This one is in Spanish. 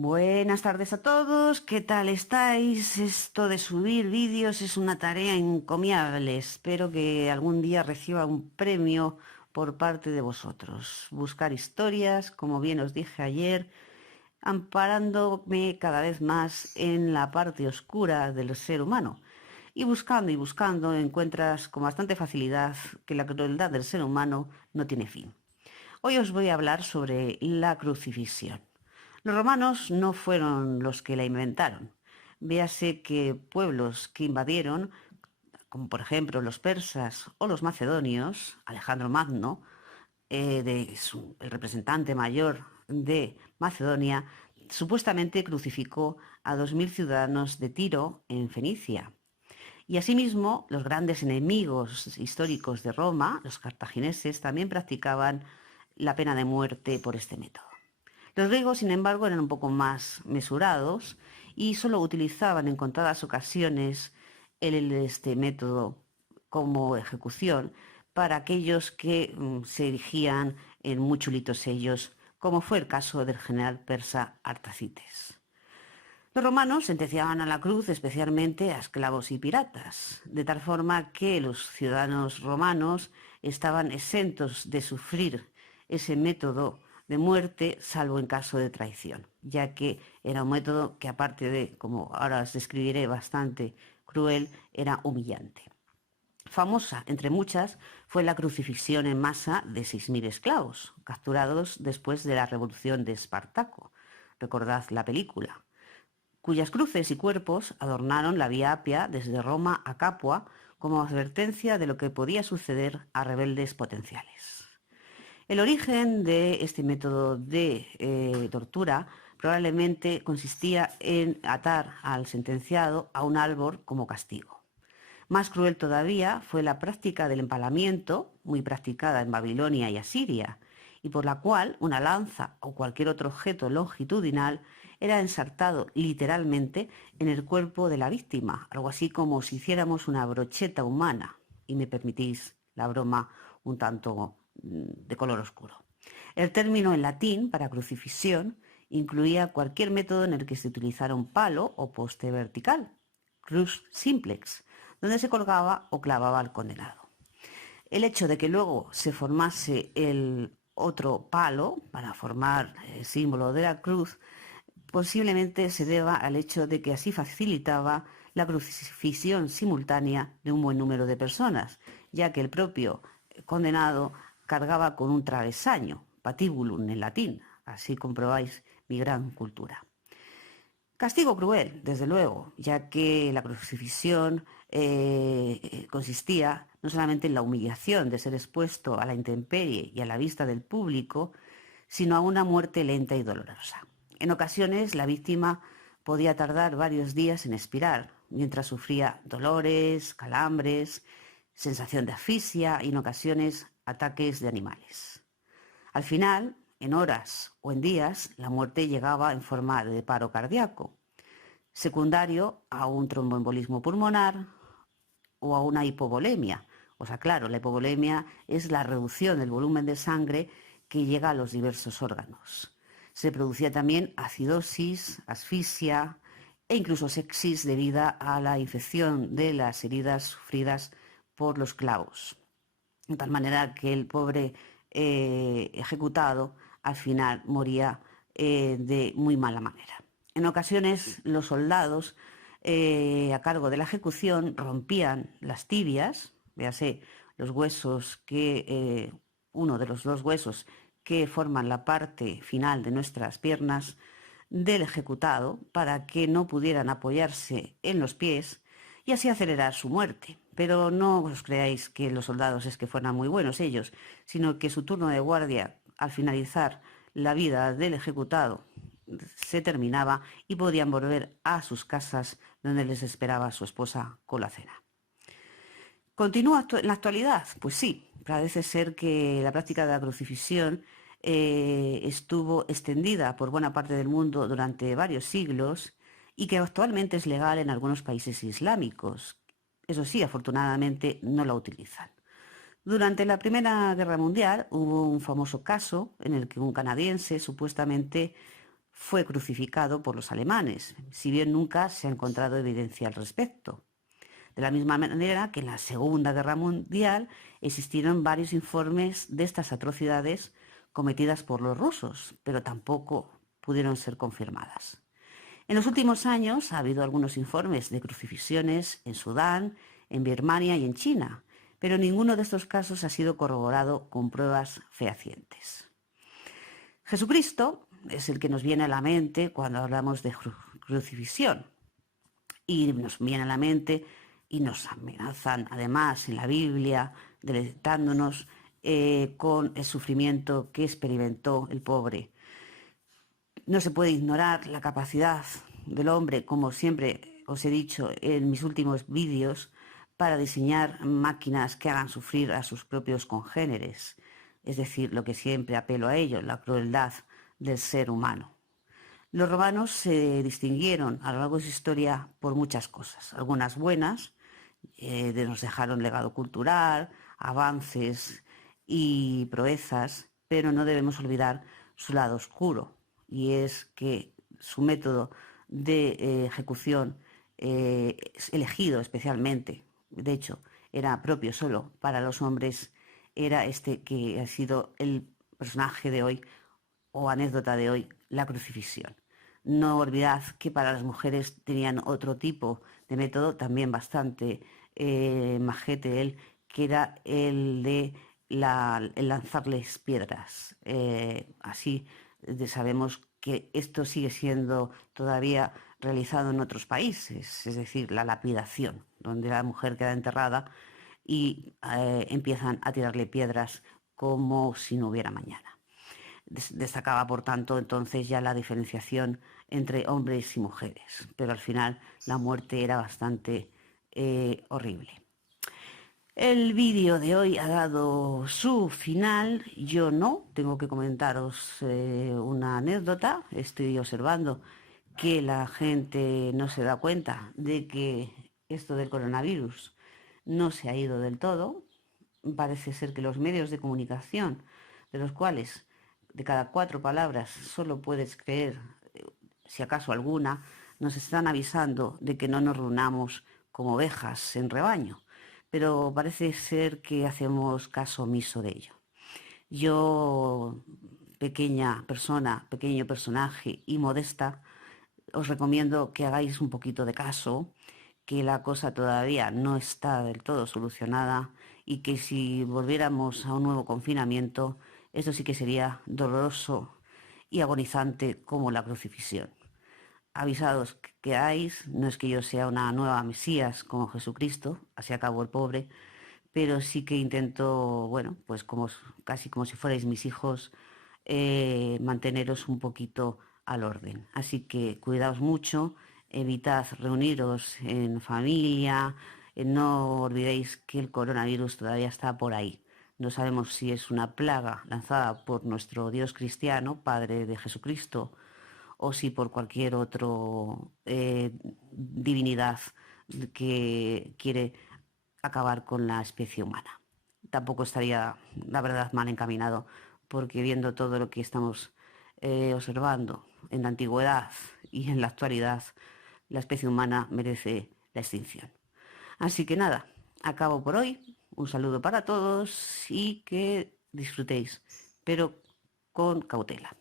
Buenas tardes a todos, ¿qué tal estáis? Esto de subir vídeos es una tarea encomiable. Espero que algún día reciba un premio por parte de vosotros. Buscar historias, como bien os dije ayer, amparándome cada vez más en la parte oscura del ser humano. Y buscando, encuentras con bastante facilidad que la crueldad del ser humano no tiene fin. Hoy os voy a hablar sobre la crucifixión. Los romanos no fueron los que la inventaron. Véase que pueblos que invadieron, como por ejemplo los persas o los macedonios, Alejandro Magno, el representante mayor de Macedonia, supuestamente crucificó a 2000 ciudadanos de Tiro en Fenicia. Y asimismo, los grandes enemigos históricos de Roma, los cartagineses, también practicaban la pena de muerte por este método. Los griegos, sin embargo, eran un poco más mesurados y solo utilizaban en contadas ocasiones este método como ejecución para aquellos que se erigían en muy chulitos ellos, como fue el caso del general persa Artacites. Los romanos sentenciaban a la cruz especialmente a esclavos y piratas, de tal forma que los ciudadanos romanos estaban exentos de sufrir ese método de muerte, salvo en caso de traición, ya que era un método que, aparte de, como ahora os describiré, bastante cruel, era humillante. Famosa, entre muchas, fue la crucifixión en masa de 6000 esclavos, capturados después de la revolución de Espartaco. Recordad la película, cuyas cruces y cuerpos adornaron la Vía Apia desde Roma a Capua como advertencia de lo que podía suceder a rebeldes potenciales. El origen de este método de tortura probablemente consistía en atar al sentenciado a un árbol como castigo. Más cruel todavía fue la práctica del empalamiento, muy practicada en Babilonia y Asiria, y por la cual una lanza o cualquier otro objeto longitudinal era ensartado literalmente en el cuerpo de la víctima, algo así como si hiciéramos una brocheta humana, y me permitís la broma un tanto de color oscuro. El término en latín para crucifixión incluía cualquier método en el que se utilizara un palo o poste vertical, crux simplex, donde se colgaba o clavaba al condenado. El hecho de que luego se formase el otro palo para formar el símbolo de la cruz posiblemente se deba al hecho de que así facilitaba la crucifixión simultánea de un buen número de personas, ya que el propio condenado cargaba con un travesaño, patibulum en latín, así comprobáis mi gran cultura. Castigo cruel, desde luego, ya que la crucifixión consistía no solamente en la humillación de ser expuesto a la intemperie y a la vista del público, sino a una muerte lenta y dolorosa. En ocasiones la víctima podía tardar varios días en expirar, mientras sufría dolores, calambres, sensación de asfixia y en ocasiones ataques de animales. Al final, en horas o en días, la muerte llegaba en forma de paro cardíaco, secundario a un tromboembolismo pulmonar o a una hipovolemia. O sea, claro, la hipovolemia es la reducción del volumen de sangre que llega a los diversos órganos. Se producía también acidosis, asfixia e incluso sepsis debido a la infección de las heridas sufridas por los clavos. De tal manera que el pobre ejecutado al final moría de muy mala manera. En ocasiones los soldados a cargo de la ejecución rompían las tibias, véase los huesos uno de los dos huesos que forman la parte final de nuestras piernas del ejecutado para que no pudieran apoyarse en los pies y así acelerar su muerte. Pero no os creáis que los soldados es que fueran muy buenos ellos, sino que su turno de guardia, al finalizar la vida del ejecutado, se terminaba y podían volver a sus casas donde les esperaba su esposa con la cena. ¿Continúa en la actualidad? Pues sí, parece ser que la práctica de la crucifixión estuvo extendida por buena parte del mundo durante varios siglos y que actualmente es legal en algunos países islámicos. Eso sí, afortunadamente no la utilizan. Durante la Primera Guerra Mundial hubo un famoso caso en el que un canadiense supuestamente fue crucificado por los alemanes, si bien nunca se ha encontrado evidencia al respecto. De la misma manera que en la Segunda Guerra Mundial existieron varios informes de estas atrocidades cometidas por los rusos, pero tampoco pudieron ser confirmadas. En los últimos años ha habido algunos informes de crucifixiones en Sudán, en Birmania y en China, pero ninguno de estos casos ha sido corroborado con pruebas fehacientes. Jesucristo es el que nos viene a la mente cuando hablamos de crucifixión, y nos viene a la mente y nos amenazan además en la Biblia, deleitándonos con el sufrimiento que experimentó el pobre. No se puede ignorar la capacidad del hombre, como siempre os he dicho en mis últimos vídeos, para diseñar máquinas que hagan sufrir a sus propios congéneres, es decir, lo que siempre apelo a ello, la crueldad del ser humano. Los romanos se distinguieron a lo largo de su historia por muchas cosas, algunas buenas, nos dejaron legado cultural, avances y proezas, pero no debemos olvidar su lado oscuro, y es que su método de ejecución elegido especialmente, de hecho era propio solo para los hombres, era este que ha sido el personaje de hoy o anécdota de hoy, la crucifixión. No olvidad que para las mujeres tenían otro tipo de método, también bastante majete él, que era el de el lanzarles piedras. Así sabemos que esto sigue siendo todavía realizado en otros países, es decir, la lapidación, donde la mujer queda enterrada y empiezan a tirarle piedras como si no hubiera mañana. Destacaba, por tanto, entonces ya la diferenciación entre hombres y mujeres, pero al final la muerte era bastante horrible. El vídeo de hoy ha dado su final, yo no, tengo que comentaros una anécdota. Estoy observando que la gente no se da cuenta de que esto del coronavirus no se ha ido del todo. Parece ser que los medios de comunicación, de los cuales de cada 4 palabras solo puedes creer, si acaso alguna, nos están avisando de que no nos reunamos como ovejas en rebaño, pero parece ser que hacemos caso omiso de ello. Yo, pequeña persona, pequeño personaje y modesta, os recomiendo que hagáis un poquito de caso, que la cosa todavía no está del todo solucionada y que si volviéramos a un nuevo confinamiento, esto sí que sería doloroso y agonizante como la crucifixión. Avisados quedáis, no es que yo sea una nueva Mesías como Jesucristo, así acabó el pobre, pero sí que intento, bueno, pues casi como si fuerais mis hijos, manteneros un poquito al orden. Así que cuidaos mucho, evitad reuniros en familia, no olvidéis que el coronavirus todavía está por ahí. No sabemos si es una plaga lanzada por nuestro Dios cristiano, Padre de Jesucristo, o si por cualquier otro divinidad que quiere acabar con la especie humana. Tampoco estaría, la verdad, mal encaminado, porque viendo todo lo que estamos observando en la antigüedad y en la actualidad, la especie humana merece la extinción. Así que nada, acabo por hoy. Un saludo para todos y que disfrutéis, pero con cautela.